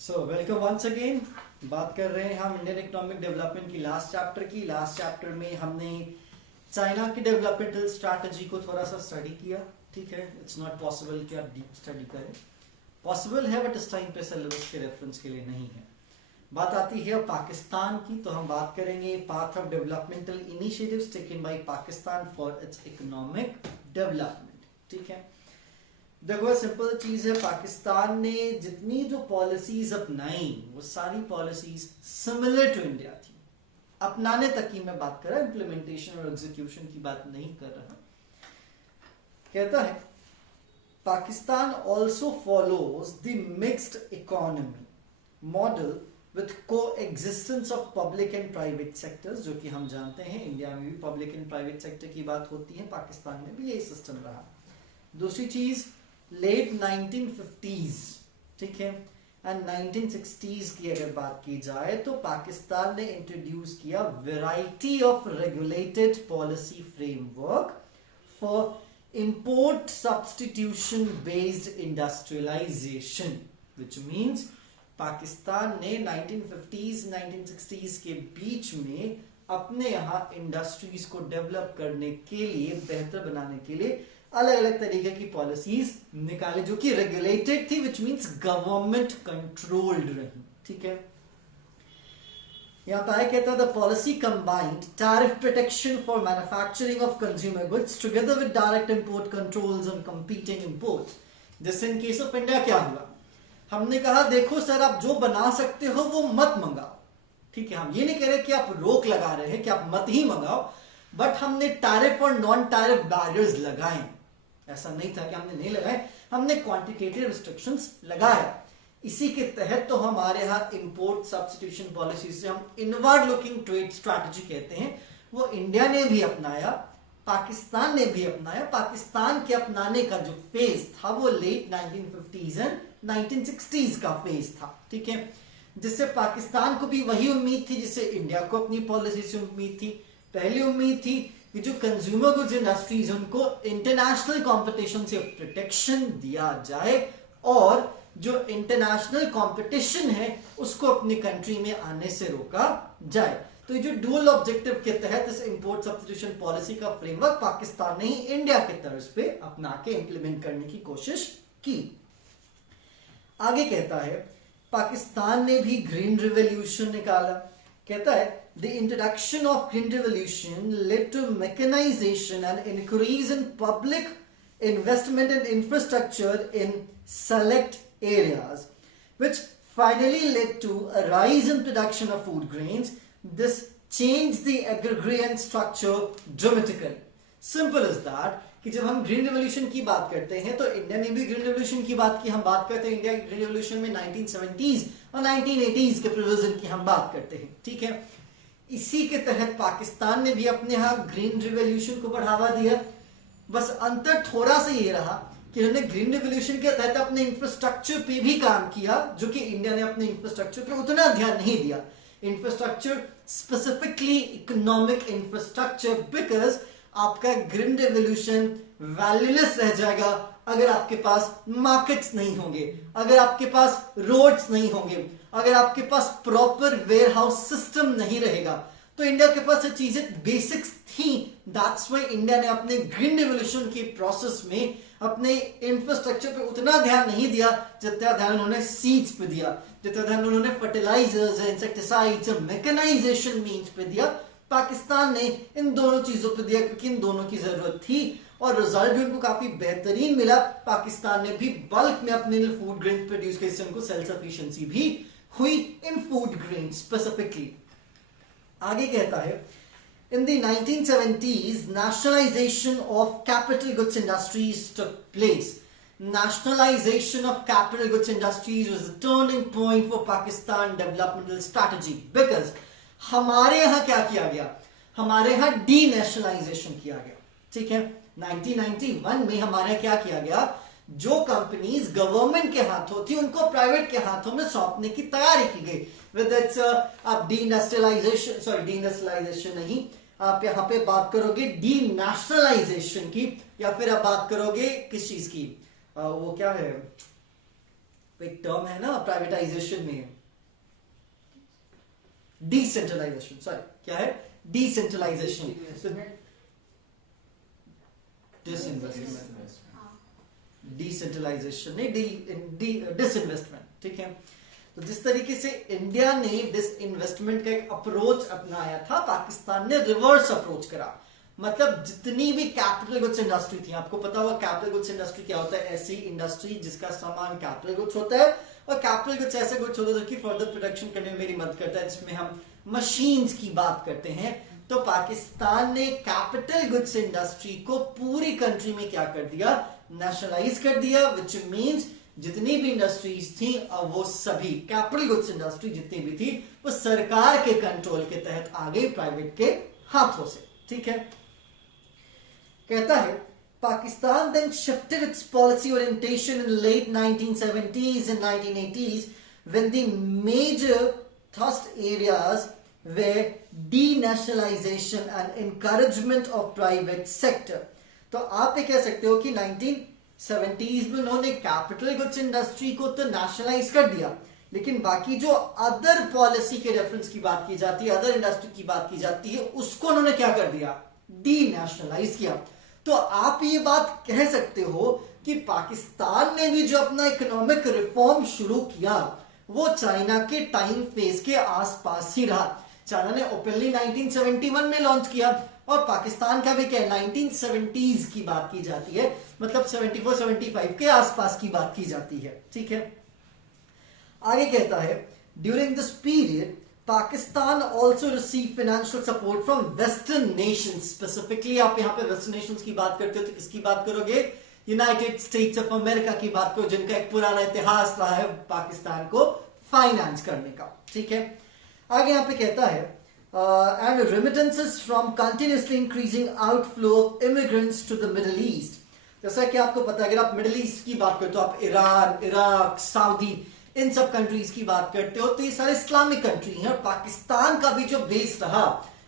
So welcome once again. बात कर रहे हैं हम इंडियन इकोनॉमिक डेवलपमेंट की लास्ट चैप्टर में हमने चाइना की डेवलपमेंटल स्ट्रैटेजी को थोड़ा सा स्टडी किया। ठीक है, इट्स नॉट पॉसिबल कि आप डीप स्टडी करें, पॉसिबल है बट इस टाइम पे सिलेबस के रेफरेंस के लिए नहीं है। बात आती है पाकिस्तान की, तो हम बात करेंगे path of developmental initiatives taken by Pakistan for its economic development. ठीक है, देखो सिंपल चीज है, पाकिस्तान ने जितनी जो पॉलिसीज अपनाई वो सारी पॉलिसीज सिमिलर टू इंडिया थी। अपनाने तक की मैं बात कर रहा, इंप्लीमेंटेशन और एग्जीक्यूशन की बात नहीं कर रहा। कहता है Pakistan also follows the mixed economy model with coexistence of public and private sectors, जो कि हम जानते हैं इंडिया में भी पब्लिक एंड प्राइवेट सेक्टर की बात होती है, पाकिस्तान में भी यही सिस्टम रहा। दूसरी चीज लेट 1950s, ठीक है, एंड 1960s की अगर बात की जाए तो पाकिस्तान ने इंट्रोड्यूस किया variety of regulated policy framework for import substitution based industrialisation, which means Pakistan ने 1950s 1960s के बीच में अपने यहां इंडस्ट्रीज को डेवलप करने के लिए, बेहतर बनाने के लिए अलग अलग तरीके की पॉलिसीज निकाले जो कि रेगुलेटेड थी, विच मींस गवर्नमेंट कंट्रोल्ड रही। ठीक है, यहां पर कहता है the policy combined tariff protection for manufacturing of consumer goods together with direct import controls on competing imports. जैसे इन केस ऑफ इंडिया क्या हुआ, हमने कहा देखो सर आप जो बना सकते हो वो मत मंगाओ। ठीक है, हम ये नहीं कह रहे कि आप रोक लगा रहे हैं कि आप मत ही मंगाओ, बट हमने टैरिफ और नॉन टैरिफ बैरियर्स लगाए। ऐसा नहीं था कि हमने नहीं लगाए, हमने क्वांटिटेटिव रिस्ट्रिक्शंस लगाया। इसी के तहत तो हमारे यहाँ इंपोर्ट सब्स्टिट्यूशन पॉलिसी से हम इनवर्ड लुकिंग ट्रेड स्ट्रैटेजी कहते हैं, वो इंडिया ने भी अपनाया, पाकिस्तान ने भी अपनाया। पाकिस्तान के अपनाने का जो फेज था वो लेट 1950s एंड 1960s का फेज था। ठीक है, जिससे पाकिस्तान को भी वही उम्मीद थी जिससे इंडिया को अपनी पॉलिसी से उम्मीद थी। पहली उम्मीद थी कि जो कंज्यूमर गुड्स इंडस्ट्रीज उनको इंटरनेशनल कंपटीशन से प्रोटेक्शन दिया जाए और जो इंटरनेशनल कंपटीशन है उसको अपनी कंट्री में आने से रोका जाए। तो ये जो डुअल ऑब्जेक्टिव के तहत इस इंपोर्ट सब्स्टिट्यूशन पॉलिसी का फ्रेमवर्क पाकिस्तान ने ही इंडिया के तर्ज पे अपना के इंप्लीमेंट करने की कोशिश की। आगे कहता है पाकिस्तान ने भी ग्रीन रिवॉल्यूशन निकाला। कहता है the introduction of green revolution led to mechanization and increase in public investment in infrastructure in select areas, which finally led to a rise in production of food grains. This changed the agrarian structure dramatically. Simple as that कि जब हम green revolution की बात करते हैं तो India ने भी ग्रीन रिवॉल्यूशन की बात की। हम बात करते हैं इंडिया की ग्रीन रिवॉल्यूशन में 1970s और 1980s के प्रोविजन की हम बात करते हैं। ठीक है, इसी के तहत पाकिस्तान ने भी अपने यहां ग्रीन रिवॉल्यूशन को बढ़ावा दिया। बस अंतर थोड़ा सा ये रहा कि उन्होंने ग्रीन रिवॉल्यूशन के तहत अपने इंफ्रास्ट्रक्चर पे भी काम किया, जो कि इंडिया ने अपने इंफ्रास्ट्रक्चर पे उतना ध्यान नहीं दिया। Infrastructure specifically economic infrastructure, because आपका ग्रीन रिवॉल्यूशन वैल्यूलेस रह जाएगा अगर आपके पास मार्केट्स नहीं होंगे, अगर आपके पास रोड्स नहीं होंगे, अगर आपके पास प्रॉपर वेयर हाउस सिस्टम नहीं रहेगा। तो इंडिया के पास ये चीजें बेसिक्स थी। दैट्स व्हाई इंडिया ने अपने ग्रीन रिवॉल्यूशन के प्रोसेस में अपने इंफ्रास्ट्रक्चर पे उतना ध्यान नहीं दिया जितना ध्यान उन्होंने सीड्स पे दिया, जितना ध्यान उन्होंने फर्टिलाइजर्स, इंसेक्टिसाइड्स और मैकेनाइजेशन मीन्स पे दिया। पाकिस्तान ने इन दोनों चीजों पे दिया क्योंकि इन दोनों की जरूरत थी और रिजल्ट भी उनको काफी बेहतरीन मिला। पाकिस्तान ने भी बल्क में अपने लिए फूड ग्रेन प्रोड्यूस किए, उनको सेल्फ सफिशिएंसी भी हुई इन फूड ग्रेन स्पेसिफिकली। आगे कहता है in the 1970s nationalization of capital goods industries took place. Nationalization of capital goods industries was a turning point for Pakistan developmental strategy because हमारे यहां क्या किया गया, हमारे यहां डीनेशनलाइजेशन किया गया। ठीक है, 1991 में हमारे क्या किया गया, जो कंपनीज गवर्नमेंट के हाथों थी उनको प्राइवेट के हाथों में सौंपने की तैयारी की गई। विद इट्स आप डीनेशनलाइजेशन, सॉरी डीनेशनलाइजेशन नहीं, आप यहाँ पे बात करोगे डीनेशनलाइजेशन की, या फिर आप बात करोगे किस चीज की, वो क्या है, एक टर्म है ना प्राइवेटाइजेशन में, डिसेंट्रलाइजेशन, सॉरी क्या है, डिसेंट्रलाइजेशन, डिसइन्वेस्टमेंट, डिसेंट्रलाइजेशन नहीं, डिसइन्वेस्टमेंट, ठीक है। तो जिस तरीके से इंडिया ने डिसइन्वेस्टमेंट का एक अप्रोच अपनाया था, पाकिस्तान ने रिवर्स अप्रोच करा। मतलब जितनी भी कैपिटल गुड्स इंडस्ट्री थी, आपको पता होगा कैपिटल गुड्स इंडस्ट्री क्या होता है, ऐसी इंडस्ट्री जिसका सामान कैपिटल गुड्स होता है, और कैपिटल गुड्स ऐसे गुड्स होते हैं जो कि फर्दर प्रोडक्शन करने में मेरी मदद करता है, जिसमें हम मशीन्स की बात करते हैं। तो पाकिस्तान ने कैपिटल गुड्स इंडस्ट्री को पूरी कंट्री में क्या कर दिया, नेशनलाइज कर दिया, विच मीन्स जितनी भी इंडस्ट्रीज थी अब वो सभी कैपिटल गुड्स इंडस्ट्री जितनी भी थी वो सरकार के कंट्रोल के तहत आ गई, प्राइवेट के हाथों से, ठीक है। कहता है Pakistan then shifted its policy orientation in late 1970s and 1980s when the major thrust areas were denationalization and encouragement of private sector। तो आप ये कह सकते हो कि 1970s में उन्होंने कैपिटल गुड्स इंडस्ट्री को तो नेशनलाइज कर दिया, लेकिन बाकी जो अदर पॉलिसी के रेफरेंस की बात की जाती है, अदर इंडस्ट्री की बात की जाती है, उसको उन्होंने क्या कर दिया, डीनेशनलाइज किया। तो आप ये बात कह सकते हो कि पाकिस्तान ने भी जो अपना इकोनॉमिक रिफॉर्म शुरू किया वो चाइना के टाइम फेज के आसपास ही रहा। चाइना ने ओपनली 1971 में लॉन्च किया और पाकिस्तान का भी क्या 1970s की बात की जाती है, मतलब 74-75 के आसपास की बात की जाती है, ठीक है। आगे कहता है during this period Pakistan also receive financial support from western Nations. Specifically आप यहाँ पे वेस्टर्न नेशंस की बात करते हो तो किसकी बात करोगे, यूनाइटेड स्टेट्स ऑफ अमेरिका की बात करो, जिनका एक पुराना इतिहास रहा है पाकिस्तान को फाइनेंस करने का, ठीक है। आगे यहाँ पे कहता है and remittances from continuously increasing outflow of immigrants to the Middle East. जैसा कि आपको पता है, अगर आप मिडिल ईस्ट की बात करते हो, आप ईरान, इराक, सऊदी, इन सब कंट्रीज की बात करते हो, तो ये सारे इस्लामिक कंट्री हैं। और पाकिस्तान का भी जो बेस रहा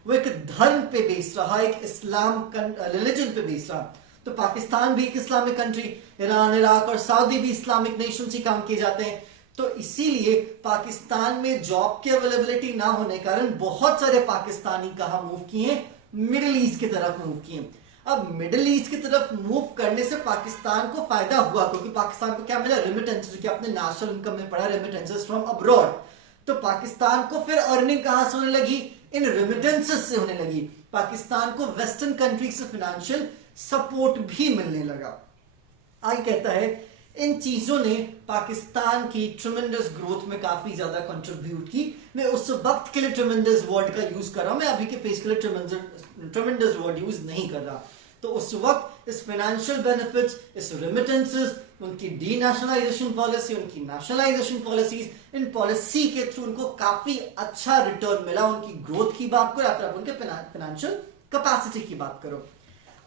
वो एक धर्म पे बेस रहा, एक इस्लाम रिलीजन पे बेस रहा। तो पाकिस्तान भी एक इस्लामिक कंट्री, ईरान, इराक और सऊदी भी इस्लामिक नेशन से काम किए जाते हैं। तो इसीलिए पाकिस्तान में जॉब की अवेलेबिलिटी ना होने के कारण बहुत सारे पाकिस्तानी कहां मूव किए, मिडिल ईस्ट की तरफ मूव किए। अब मिडिल ईस्ट की तरफ मूव करने से पाकिस्तान को फायदा हुआ, क्योंकि पाकिस्तान को क्या मिला, रेमिटेंसेस, जो कि अपने नेशनल इनकम में पड़ा, रेमिटेंसेस फ्रॉम अब्रॉड। तो पाकिस्तान को फिर अर्निंग कहां से होने लगी, इन रेमिटेंसेस से होने लगी। पाकिस्तान को वेस्टर्न कंट्री से फाइनेंशियल सपोर्ट भी मिलने लगा। आगे कहता है इन चीजों ने पाकिस्तान की ट्रेमेंडस ग्रोथ में काफी ज्यादा कंट्रीब्यूट की। मैं उस वक्त के लिए ट्रेमेंडस वर्ड का यूज कर रहा हूं, मैं अभी के फेस के लिए ट्रेमेंडस वर्ड यूज नहीं कर रहा। तो उस वक्त इस फाइनेंशियल बेनिफिट्स, इस रेमिटेंसेस, उनकी डीनेशनलाइजेशन पॉलिसी, उनकी नेशनलाइजेशन पॉलिसीज, इन पॉलिसी के थ्रू उनको काफी अच्छा रिटर्न मिला। उनकी ग्रोथ की बात करो या फिर आप उनके फाइनेंशियल कैपेसिटी की बात करो।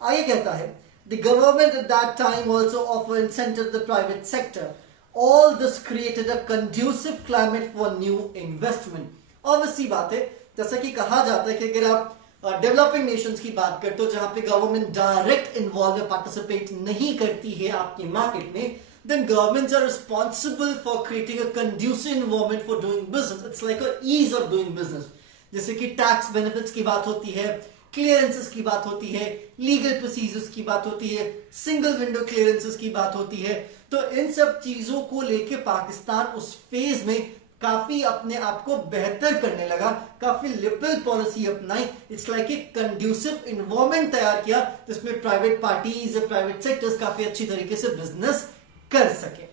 आगे कहता है the government at that time also offered incentive to the private sector. All this created a conducive climate for new investment. Obviously बात है, जैसा कि कहा जाता है कि अगर आप डेवलपिंग नेशंस की बात करते हो जहां पे गवर्नमेंट डायरेक्ट इन्वॉल्व या पार्टिसिपेट नहीं करती है आपकी मार्केट में, then governments are responsible for creating a conducive environment for doing business. It's like a ease of doing business. जैसे कि टैक्स बेनिफिट्स की बात होती है, क्लियरेंसेस की बात होती है, लीगल प्रोसीजर्स की बात होती है, सिंगल विंडो क्लियरेंसेस की बात होती है। तो इन सब चीजों को लेके पाकिस्तान उस फेज में काफी अपने आप को बेहतर करने लगा, काफी लिबरल पॉलिसी अपनाई। It's like a conducive environment तैयार किया जिसमें प्राइवेट पार्टीज, प्राइवेट सेक्टर्स काफी अच्छी तरीके से बिजनेस कर सके।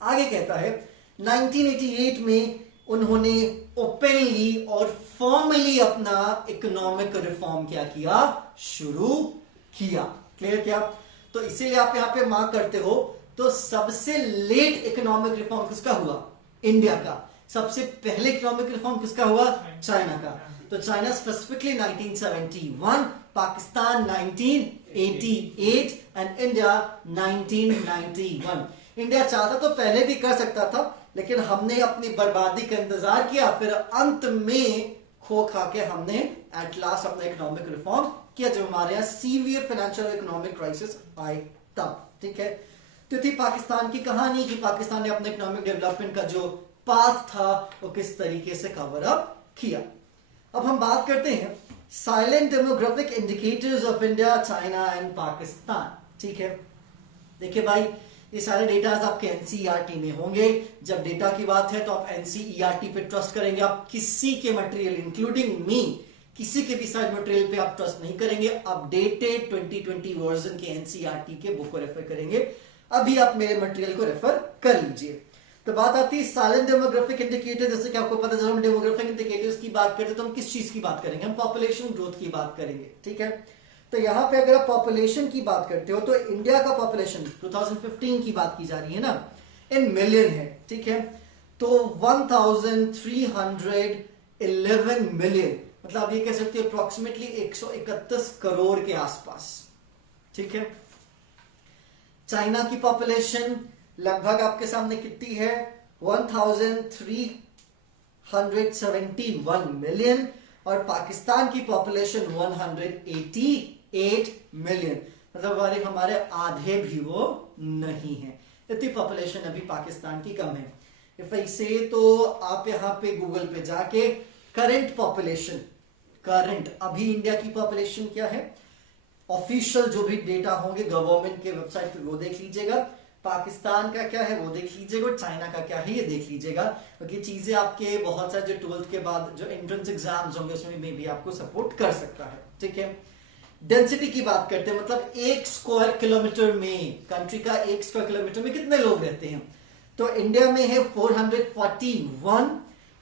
आगे कहता है 1988 में उन्होंने ओपनली और फॉर्मली अपना इकोनॉमिक रिफॉर्म क्या किया, शुरू किया। क्लियर क्या? तो इसीलिए आप यहां पे मार्क करते हो। तो सबसे लेट इकोनॉमिक रिफॉर्म किसका हुआ, इंडिया का। सबसे पहले इकोनॉमिक रिफॉर्म किसका हुआ, चाइना का। तो China specifically 1971, Pakistan 1988 and India 1991। India चाहता तो पहले भी कर सकता था, लेकिन हमने अपनी बर्बादी का इंतजार किया, फिर अंत में खो खा के हमने एट लास्ट अपना इकोनॉमिक रिफॉर्म किया, जब हमारे यहां सीवियर फाइनेंशियल इकोनॉमिक क्राइसिस आए तब। ठीक है, तो तो थी पाकिस्तान की कहानी कि पाकिस्तान ने अपने इकोनॉमिक डेवलपमेंट का जो पाथ था वो किस तरीके से कवर अप किया। अब हम बात करते हैं silent demographic indicators of India, China and Pakistan. ठीक है, देखिए भाई ये सारे डेटाज आपके एनसीईआरटी में होंगे। जब डेटा की बात है तो आप एनसीईआरटी पे ट्रस्ट करेंगे, आप किसी के मटेरियल इंक्लूडिंग मी किसी के भी साइड मटेरियल पे आप ट्रस्ट नहीं करेंगे। अपडेटेड 2020 वर्जन के एनसीईआरटी के बुक को रेफर करेंगे। अभी आप मेरे मटेरियल को रेफर कर लीजिए। तो बात आती है साइलेंट डेमोग्राफिक इंडिकेटर। जैसे कि आपको पता है जब हम डेमोग्राफिक इंडिकेटर्स की बात करते हैं तो हम किस चीज की बात करेंगे, हम पॉपुलेशन ग्रोथ की बात करेंगे। ठीक है, तो यहां पे अगर आप पॉपुलेशन की बात करते हो तो इंडिया का पॉपुलेशन 2015 की बात की जा रही है ना, इन मिलियन है। ठीक है, तो 1311 मिलियन, मतलब आप ये कह सकते हो अप्रोक्सीमेटली 131 करोड़ के आसपास। ठीक है, चाइना की पॉपुलेशन लगभग आपके सामने कितनी है, 1371 मिलियन, और पाकिस्तान की पॉपुलेशन 188 मिलियन, मतलब हमारे आधे भी वो नहीं है। इतनी पॉपुलेशन अभी पाकिस्तान की कम है। इफ आई से तो आप यहां पे गूगल पे जाके करंट पॉपुलेशन, करंट अभी इंडिया की पॉपुलेशन क्या है, ऑफिशियल जो भी डेटा होंगे गवर्नमेंट के वेबसाइट पे वो देख लीजिएगा, पाकिस्तान का क्या है वो देख लीजिएगा, और चाइना का क्या है ये देख लीजिएगा, क्योंकि चीजें आपके बहुत सारे जो 12th के बाद जो एंट्रेंस एग्जाम्स होंगे उसमें भी आपको सपोर्ट कर सकता है। ठीक है, डेंसिटी की बात करते हैं, मतलब 1 स्क्वायर किलोमीटर में, कंट्री का 1 स्क्वायर किलोमीटर में कितने लोग रहते हैं, तो इंडिया में है 441,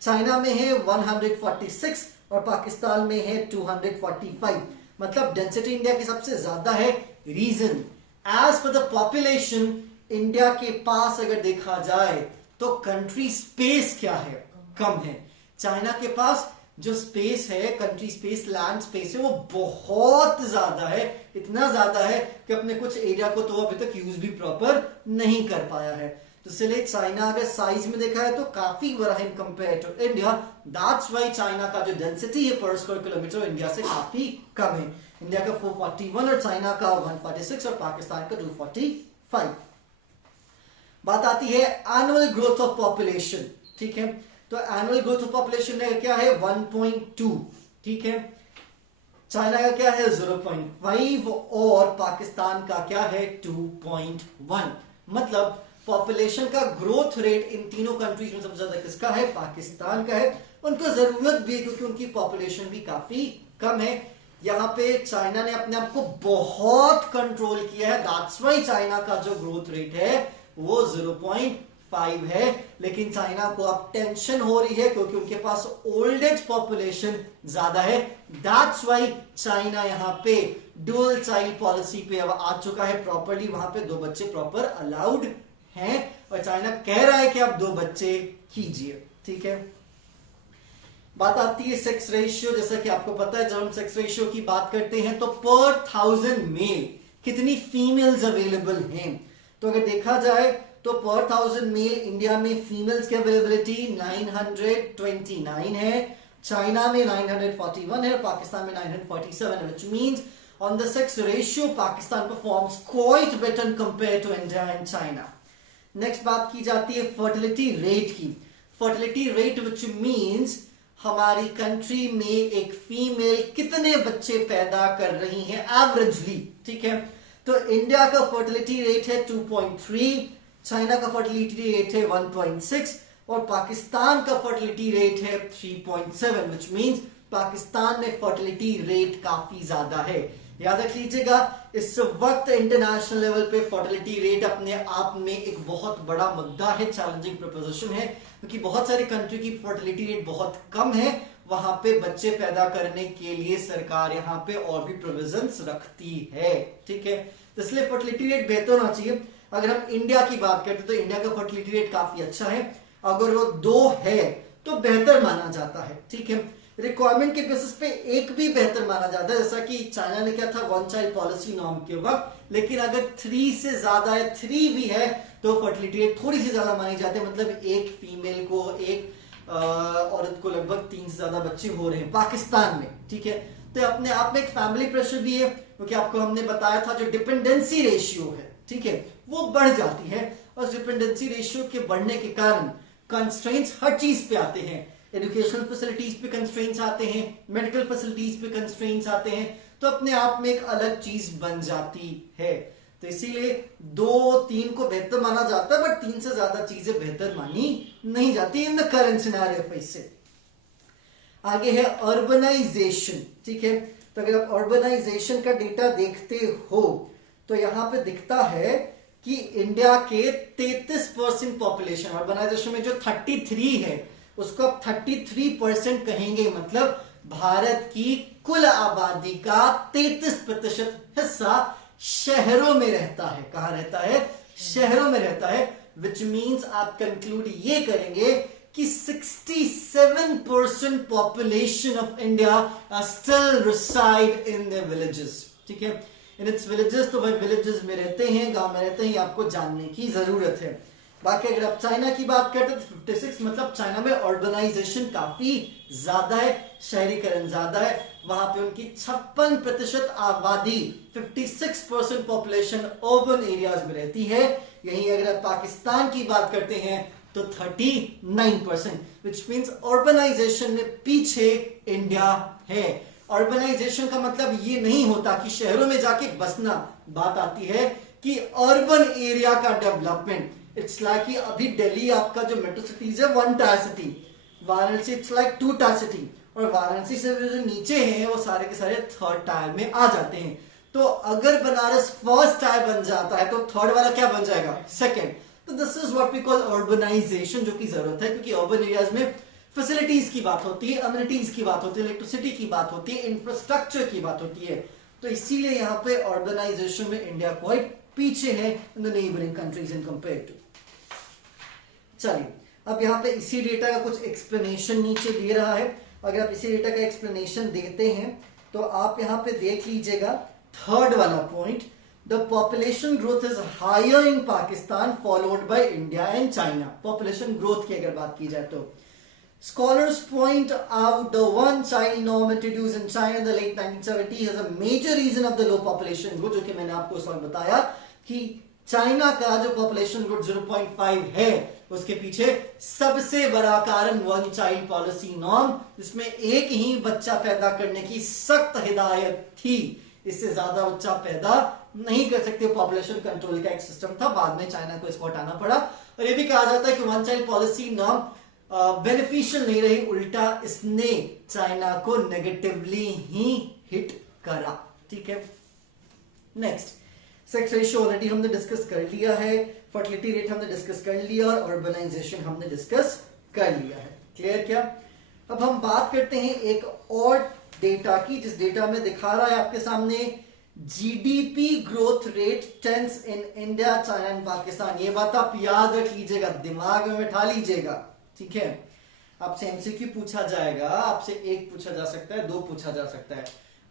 चाइना में है 146 और पाकिस्तान में है 245। मतलब डेंसिटी इंडिया की सबसे ज्यादा है। Reason, as per the population India के पास अगर देखा जाए तो कंट्री स्पेस क्या है, कम है। चाइना के पास जो स्पेस है, कंट्री स्पेस, लैंड स्पेस है, वो बहुत ज्यादा है, इतना ज्यादा है कि अपने कुछ एरिया को तो अभी तक यूज भी प्रॉपर नहीं कर पाया है। तो इसलिए चाइना अगर साइज में देखा है तो काफी बड़ा है in compare to India. That's why China का जो डेंसिटी है पर स्क्वायर किलोमीटर इंडिया से काफी कम है। इंडिया का 441 और चाइना का 146 और पाकिस्तान का 245। बात आती है एनुअल ग्रोथ ऑफ पॉपुलेशन। ठीक है, तो एनुअल ग्रोथ ऑफ पॉपुलेशन क्या है 1.2। ठीक है, चाइना का क्या है 0.5 और पाकिस्तान का क्या है 2.1। मतलब पॉपुलेशन का ग्रोथ रेट इन तीनों कंट्रीज में सबसे ज्यादा किसका है, पाकिस्तान का है। उनको जरूरत भी है क्योंकि उनकी पॉपुलेशन भी काफी कम है। यहां पे चाइना ने अपने आप को बहुत कंट्रोल किया है, दैट्स व्हाई चाइना का जो ग्रोथ रेट है वो 0.5 है। लेकिन चाइना को अब टेंशन हो रही है क्योंकि उनके पास ओल्ड एज पॉपुलेशन ज्यादा है। दैट्स व्हाई चाइना यहां पे डुअल चाइल्ड पॉलिसी पे अब आ चुका है प्रॉपरली, वहां पे 2 बच्चे प्रॉपर अलाउड हैं और चाइना कह रहा है कि आप 2 बच्चे कीजिए। ठीक है, बात आती है सेक्स रेशियो। जैसा कि आपको पता है जब हम सेक्स रेशियो की बात करते हैं तो पर 1000 मेल कितनी फीमेल्स अवेलेबल हैं, तो अगर देखा जाए तो पर 1000 मेल इंडिया में फीमेल्स की अवेलेबिलिटी 929 है, चाइना में 941 है, पाकिस्तान में 947 है, which means on the sex ratio Pakistan performs quite better compared to India and China. Next बात की जाती है फर्टिलिटी रेट की। फर्टिलिटी रेट विच मींस हमारी कंट्री में एक फीमेल कितने बच्चे पैदा कर रही हैं एवरेजली। ठीक है, तो इंडिया का फर्टिलिटी रेट है 2.3, चाइना का फर्टिलिटी रेट है 1.6 और पाकिस्तान का फर्टिलिटी रेट है 3.7, विच मींस पाकिस्तान में फर्टिलिटी रेट काफी ज्यादा है। याद रख लीजिएगा इस वक्त इंटरनेशनल लेवल पे फर्टिलिटी रेट अपने आप में एक बहुत बड़ा मुद्दा है, चैलेंजिंग प्रोपोजिशन है, क्योंकि बहुत सारी कंट्री की फर्टिलिटी रेट बहुत कम है। वहां पे बच्चे पैदा करने के लिए सरकार यहाँ पे और भी प्रोविजंस रखती है। ठीक है, तो इसलिए फर्टिलिटी रेट बेहतर होना चाहिए। अगर हम इंडिया की बात करते तो इंडिया का फर्टिलिटी रेट काफी अच्छा है, अगर वो 2 है तो बेहतर माना जाता है। ठीक है, रिक्वायरमेंट के बेसिस पे 1 भी बेहतर माना जाता है, जैसा कि चाइना ने क्या था 1 चाइल्ड पॉलिसी नॉर्म के वक्त। लेकिन अगर 3 से ज्यादा है, 3 भी है तो फर्टिलिटी रेट थोड़ी सी ज्यादा मानी जाती है, मतलब एक फीमेल को, एक औरत को लगभग 3 से ज्यादा बच्चे हो रहे हैं पाकिस्तान में। ठीक है, तो अपने आप में एक फैमिली प्रेशर भी है, क्योंकि आपको हमने बताया था जो डिपेंडेंसी रेशियो है, ठीक है, वो बढ़ जाती है। और डिपेंडेंसी रेशियो के बढ़ने के कारण कंस्ट्रेंट्स हर चीज पे आते हैं। एजुकेशनल फैसिलिटीज पे कंस्ट्रेंट्स आते हैं, मेडिकल फैसिलिटीज पे कंस्ट्रेंट्स आते हैं, तो अपने आप में एक अलग चीज बन जाती है। तो इसीलिए 2-3 को बेहतर माना जाता है, बट 3 से ज्यादा चीजें बेहतर मानी नहीं जाती in the current scenario face से। आगे है अर्बनाइजेशन, ठीक है। तो अगर आप अर्बनाइजेशन का डेटा देखते हो तो यहां पे दिखता है कि इंडिया के 33% पॉपुलेशन, अर्बनाइजेशन में जो 33 है उसको आप 33% कहेंगे, मतलब भारत की कुल आबादी का 33% हिस्सा शहरों में रहता है। कहां रहता है? शहरों में रहता है। विच मीन्स आप कंक्लूड ये करेंगे कि 67% population of India still reside in the villages, ठीक है, इन इट्स विलेजेस। तो भाई विलेजेस में रहते हैं, गांव में रहते हैं, आपको जानने की जरूरत है। बाकी अगर आप चाइना की बात करते हैं तो 56, मतलब चाइना में ऑर्गेनाइजेशन काफी ज्यादा है, शहरीकरण ज्यादा है। वहां पे उनकी 56% आबादी, 56% पॉपुलेशन अर्बन एरियाज में रहती है। यहीं अगर आप पाकिस्तान की बात करते हैं तो 39%, विच मीन्स अर्बनाइजेशन में पीछे इंडिया है। अर्बनाइजेशन का मतलब ये नहीं होता कि शहरों में जाके बसना, बात आती है कि अर्बन एरिया का डेवलपमेंट। इट्स लाइक कि अभी दिल्ली आपका जो मेट्रो सिटीज है 1 tyre city, Varanasi it's like 2 tyre city, और वाराणसी से जो नीचे हैं वो सारे के सारे 3rd टायर में आ जाते हैं। तो अगर बनारस 1st टायर बन जाता है तो 3rd वाला क्या बन जाएगा? 2nd। तो this is what we call urbanisation, जो की जरूरत है, क्योंकि अर्बन एरियाज में फैसिलिटीज की बात होती है, अम्यूनिटीज की बात होती है, इलेक्ट्रिसिटी की बात होती है, इंफ्रास्ट्रक्चर की बात होती है। तो इसीलिए यहाँ पे अर्बनाइजेशन में इंडिया क्वाइट पीछे है in the neighbouring countries in compare to. चलिए, अब यहाँ पे इसी डेटा का कुछ एक्सप्लेनेशन नीचे दे रहा है। अगर आप इसी डेटा का एक्सप्लेनेशन देते हैं तो आप यहाँ पे देख लीजिएगा 3rd वाला point, the population growth is higher in Pakistan followed by India and China. Population growth की अगर बात की जाए तो scholars point out the one child norm introduced in China in the late 1970s as a major reason of the low population growth, जो कि मैंने आपको इस वक्त बताया कि चाइना का जो पॉपुलेशन ग्रोथ 0.5 है उसके पीछे सबसे बड़ा कारण वन चाइल्ड पॉलिसी नॉर्म, जिसमें एक ही बच्चा पैदा करने की सख्त हिदायत थी। इससे ज्यादा बच्चा पैदा नहीं कर सकते, पॉपुलेशन कंट्रोल का एक सिस्टम था। बाद में चाइना को इसको हटाना पड़ा। और ये भी कहा जाता है कि one child policy norm beneficial नहीं रही, उल्टा इसने चाइना को नेगेटिवली ही हिट करा, ठीक है। नेक्स्ट, सेक्स रेशियो ऑलरेडी हमने डिस्कस कर लिया है, फर्टिलिटी रेट हमने डिस्कस कर लिया और अर्बनाइजेशन हमने डिस्कस कर लिया है। क्लियर क्या? अब हम बात करते हैं एक और डेटा की, जिस डेटा में दिखा रहा है आपके सामने GDP growth rate trends in India, China and Pakistan. ये बात आप याद रख लीजिएगा, दिमाग में बैठा लीजिएगा, ठीक है। आपसे एमसीक्यू पूछा जाएगा, आपसे 1 पूछा जा सकता है, 2 पूछा जा सकता है।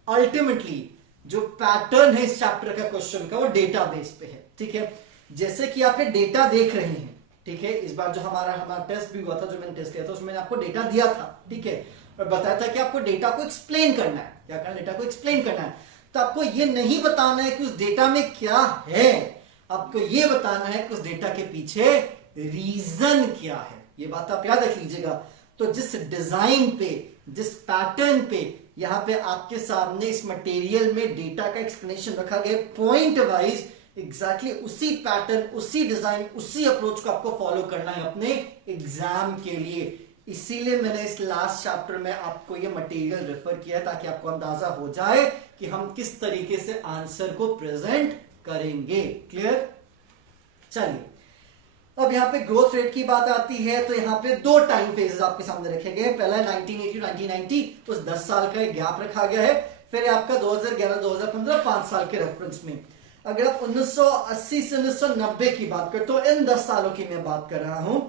अल्टीमेटली जो पैटर्न है इस चैप्टर का क्वेश्चन का वो डेटा बेस पे है, ठीक है। जैसे कि आप ये डेटा देख रहे हैं, ठीक है। इस बार जो हमारा टेस्ट भी हुआ था, जो मैंने टेस्ट किया था उसमें मैंने आपको डेटा दिया था, ठीक है, और बताया था कि आपको डेटा को एक्सप्लेन करना है। क्या करना? डेटा को एक्सप्लेन करना है। तो आपको ये नहीं बताना है कि उस डेटा में क्या है, आपको ये बताना है कि उस डेटा के पीछे रीजन क्या है। ये बात आप याद रख लीजिएगा। तो जिस डिजाइन पे, जिस पैटर्न पे यहां पे आपके सामने इस मटेरियल में डेटा का एक्सप्लेनेशन रखा गया पॉइंट वाइज, एग्जैक्टली उसी पैटर्न, उसी डिजाइन, उसी अप्रोच को आपको फॉलो करना है अपने एग्जाम के लिए। इसीलिए मैंने इस लास्ट चैप्टर में आपको ये मटेरियल रेफर किया ताकि आपको अंदाजा हो जाए कि हम किस तरीके से आंसर को प्रेजेंट करेंगे। क्लियर? चलिए, अब यहाँ पे ग्रोथ रेट की बात आती है तो यहाँ पे 2 टाइम फेजेस आपके सामने रखे गए। पहला 1980 1990, उस 10 साल का एक गैप रखा गया है। फिर आपका 2011 2015, 5 साल के रेफरेंस में। अगर आप 1980 से 1990 की बात करते हो, इन 10 सालों की मैं बात कर रहा हूं,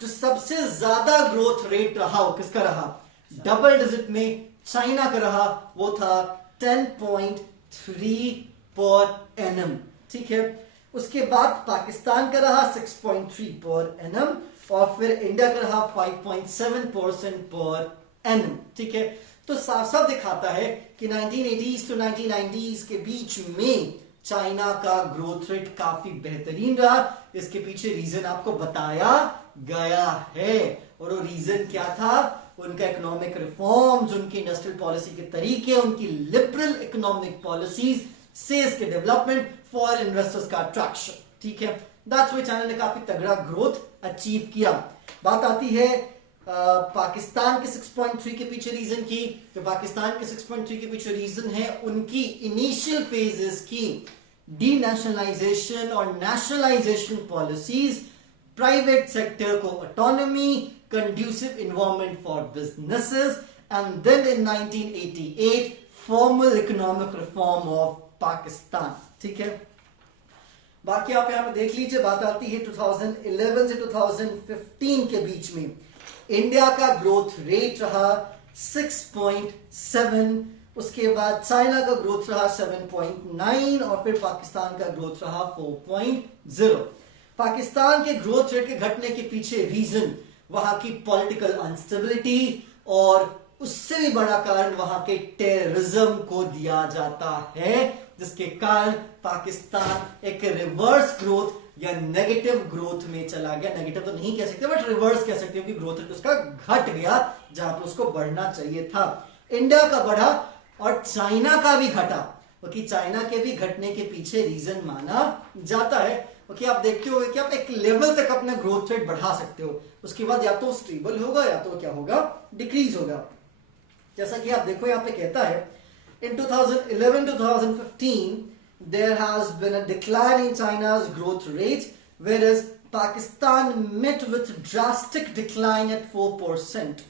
जो सबसे ज्यादा ग्रोथ रेट रहा वो किसका रहा? डबल डिजिट में चाइना का रहा, वो था 10.3 पर एनम, ठीक है। उसके बाद पाकिस्तान का रहा 6.3 पर एनम, और फिर इंडिया का रहा 5.7% पर एनम, ठीक है। तो साफ साफ दिखाता है कि 1980s to 1990s के बीच में चाइना का ग्रोथ रेट काफी बेहतरीन रहा। इसके पीछे रीजन आपको बताया गया है, और वो रीजन क्या था? उनका इकोनॉमिक रिफॉर्म्स, उनकी इंडस्ट्रियल पॉलिसी के तरीके, उनकी लिबरल इकोनॉमिक पॉलिसीज से इसके डेवलपमेंट, फॉरेन इन्वेस्टर्स का अट्रैक्शन। ठीक है, दैट्स व्हाई चाइना ने काफी तगड़ा ग्रोथ अचीव किया। बात आती है पाकिस्तान के 6.3 के पीछे रीजन की। तो पाकिस्तान के 6.3 के पीछे रीजन है उनकी इनिशियल फेजेस की डीनेशनलाइजेशन और नेशनलाइजेशन पॉलिसीज, प्राइवेट सेक्टर को autonomy, conducive environment for businesses, and then in 1988 formal economic reform of Pakistan. ठीक है, बाकी आप यहां पे देख लीजिए। बात आती है 2011 से 2015 के बीच में इंडिया का ग्रोथ रेट रहा 6.7, उसके बाद चाइना का ग्रोथ रहा 7.9 और फिर पाकिस्तान का ग्रोथ रहा 4.0। पाकिस्तान के ग्रोथ रेट के घटने के पीछे रीजन वहां की पॉलिटिकल अनस्टेबिलिटी, और उससे भी बड़ा कारण वहां के टेररिज्म को दिया जाता है, जिसके कारण पाकिस्तान एक रिवर्स ग्रोथ या नेगेटिव ग्रोथ में चला गया। नेगेटिव तो नहीं कह सकते बट रिवर्स कह सकते हो कि ग्रोथ रेट उसका घट गया जहां पर उसको बढ़ना चाहिए था। इंडिया का बढ़ा और चाइना का भी घटा, क्योंकि चाइना के भी घटने के पीछे रीजन माना जाता है क्योंकि आप देखते हो कि आप एक लेवल तक अपना ग्रोथ रेट बढ़ा सकते हो, उसके बाद या तो स्टेबल होगा या तो क्या होगा, डिक्रीज होगा। जैसा कि आप देखो यहाँ पे कहता है in 2011 to 2015 there has been a decline in China's growth rate, whereas Pakistan met with drastic decline at 4%.